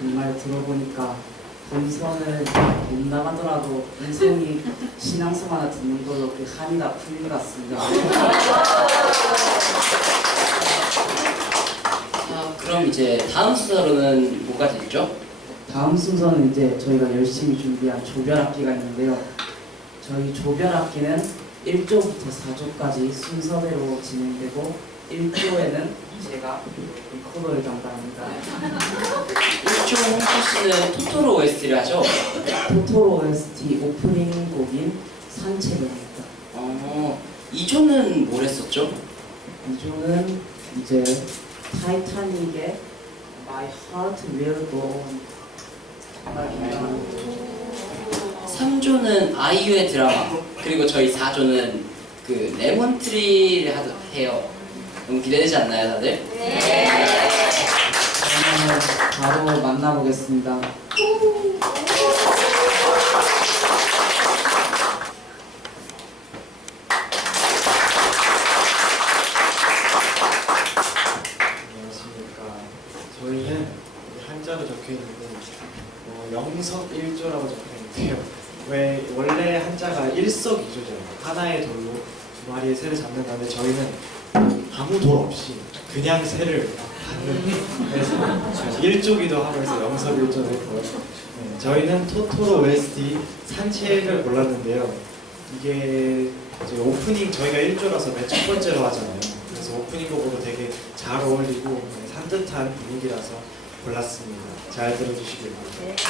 정말 들어보니까 본선을 못 나가더라도 음성이 신앙송 하나 듣는 걸로 그 한이 다 풀린 것 같습니다. 아, 그럼 이제 다음 순서로는 뭐가 되죠? 다음 순서는 이제 저희가 열심히 준비한 조별학기가 있는데요. 저희 조별학기는 1조부터 4조까지 순서대로 진행되고 1조에는 제가 리코더를 담당합니다. 1조 홍보씨는 토토로 OST를 하죠? 토토로 OST 오프닝 곡인 산책입니다. 어, 2조는 뭘 했었죠? 2조는 이제 타이타닉의 My Heart Will Go On 정말 유명한 3조는 아이유의 드라마 그리고 저희 4조는 그 레몬트리를 하, 해요 너무 기대되지 않나요 다들? 그러면 바로 만나보겠습니다. 안녕하십니까. 저희는 한자로 적혀 있는데 어, 영석 1조라고 적혀 있는데요. 왜 원래 한자가 일석이조죠. 하나의 돌로 두 마리의 새를 잡는다는데 저희는 아무 돌 없이 그냥 새를 받는 그래서 1조기도 하고 해서 영석 1조를 했고요. 네, 저희는 토토로 OST 산책을 골랐는데요. 이게 오프닝 저희가 1조라서 맨 첫 번째로 하잖아요. 그래서 오프닝 곡으로 되게 잘 어울리고 네, 산뜻한 분위기라서 골랐습니다. 잘 들어주시길 바랍니다.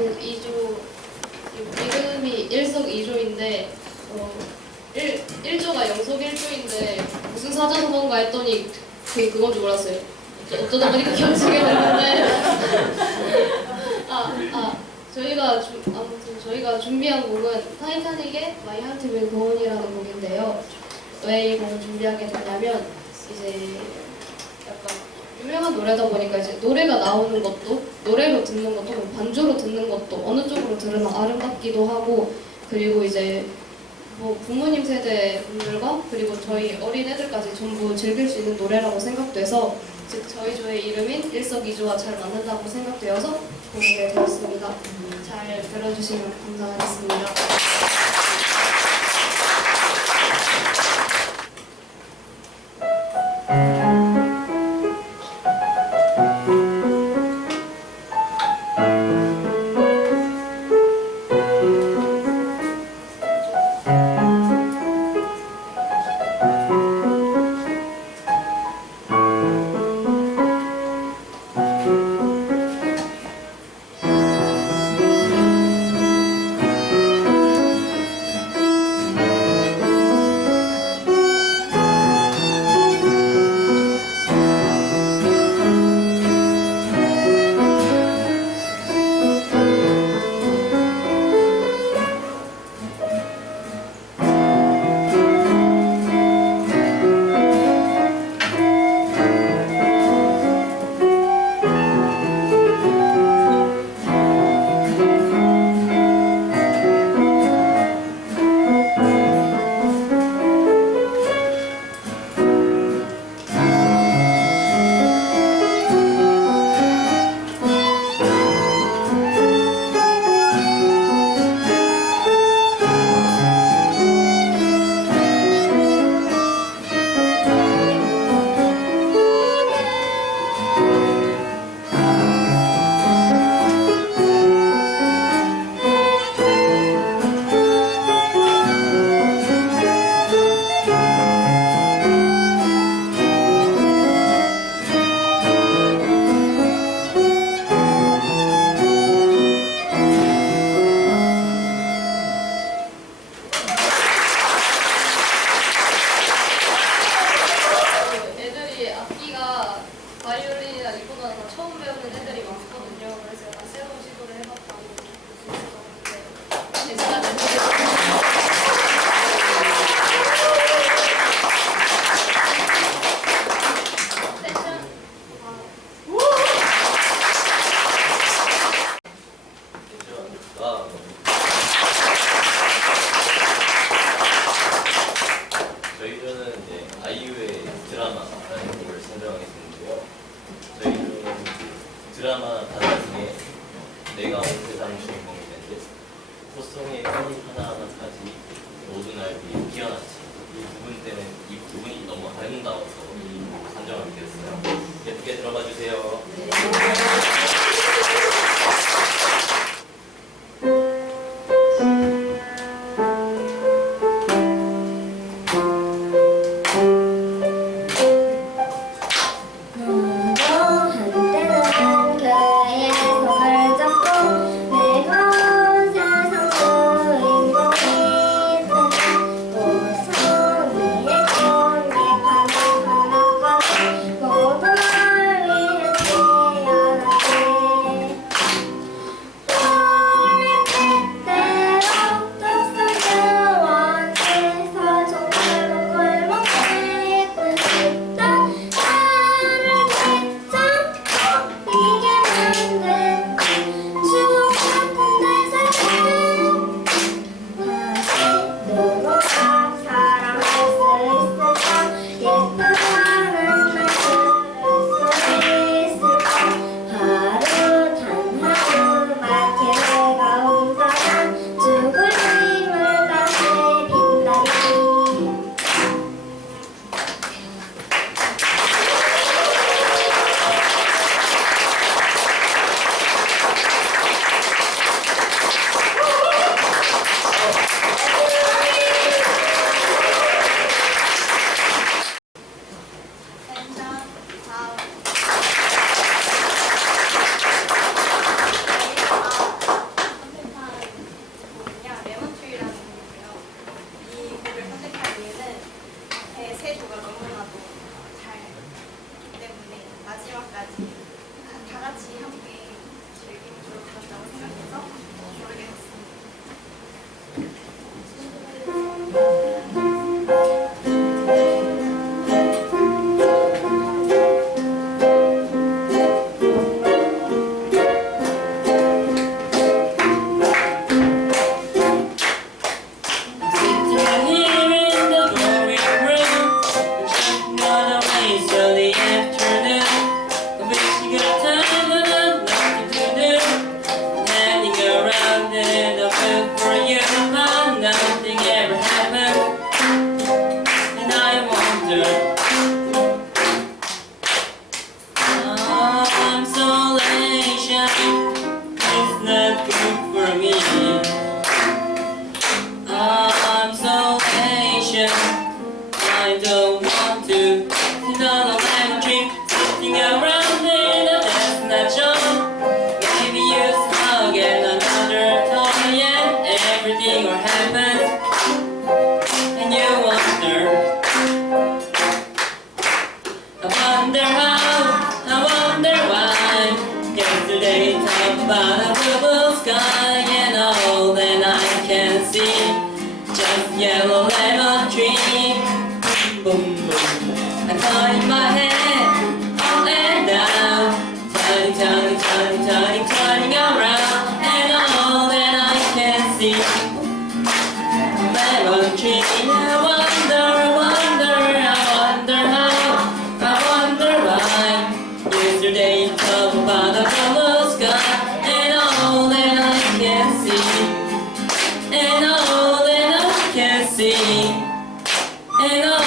저희는 2조 이름이 일석이조인데 어, 1, 1조가 영속 1조인데 무슨 사자성어인가 했더니 그 그건 줄 몰랐어요. 어쩌다 보니까 기억하게 됐는데 아, 아 저희가 주, 아무튼 저희가 준비한 곡은 타이타닉의 My Heart Will Go On이라는 곡인데요. 왜 이 곡을 준비하게 됐냐면 이제 약간 유명한 노래다 보니까 이제 노래가 나오는 것도 노래로 듣는 것도 반주로 듣는 것도 어느 쪽으로 들으면 아름답기도 하고 그리고 이제 뭐 부모님 세대 분들과 그리고 저희 어린 애들까지 전부 즐길 수 있는 노래라고 생각돼서 즉 저희 조의 이름인 일석이조와 잘 맞는다고 생각되어서 부르게 되었습니다. 잘 들어주시면 감사하겠습니다. 드라마 단편에 내가 온 세상 주인공이 되는데 호성의 nothing for me. And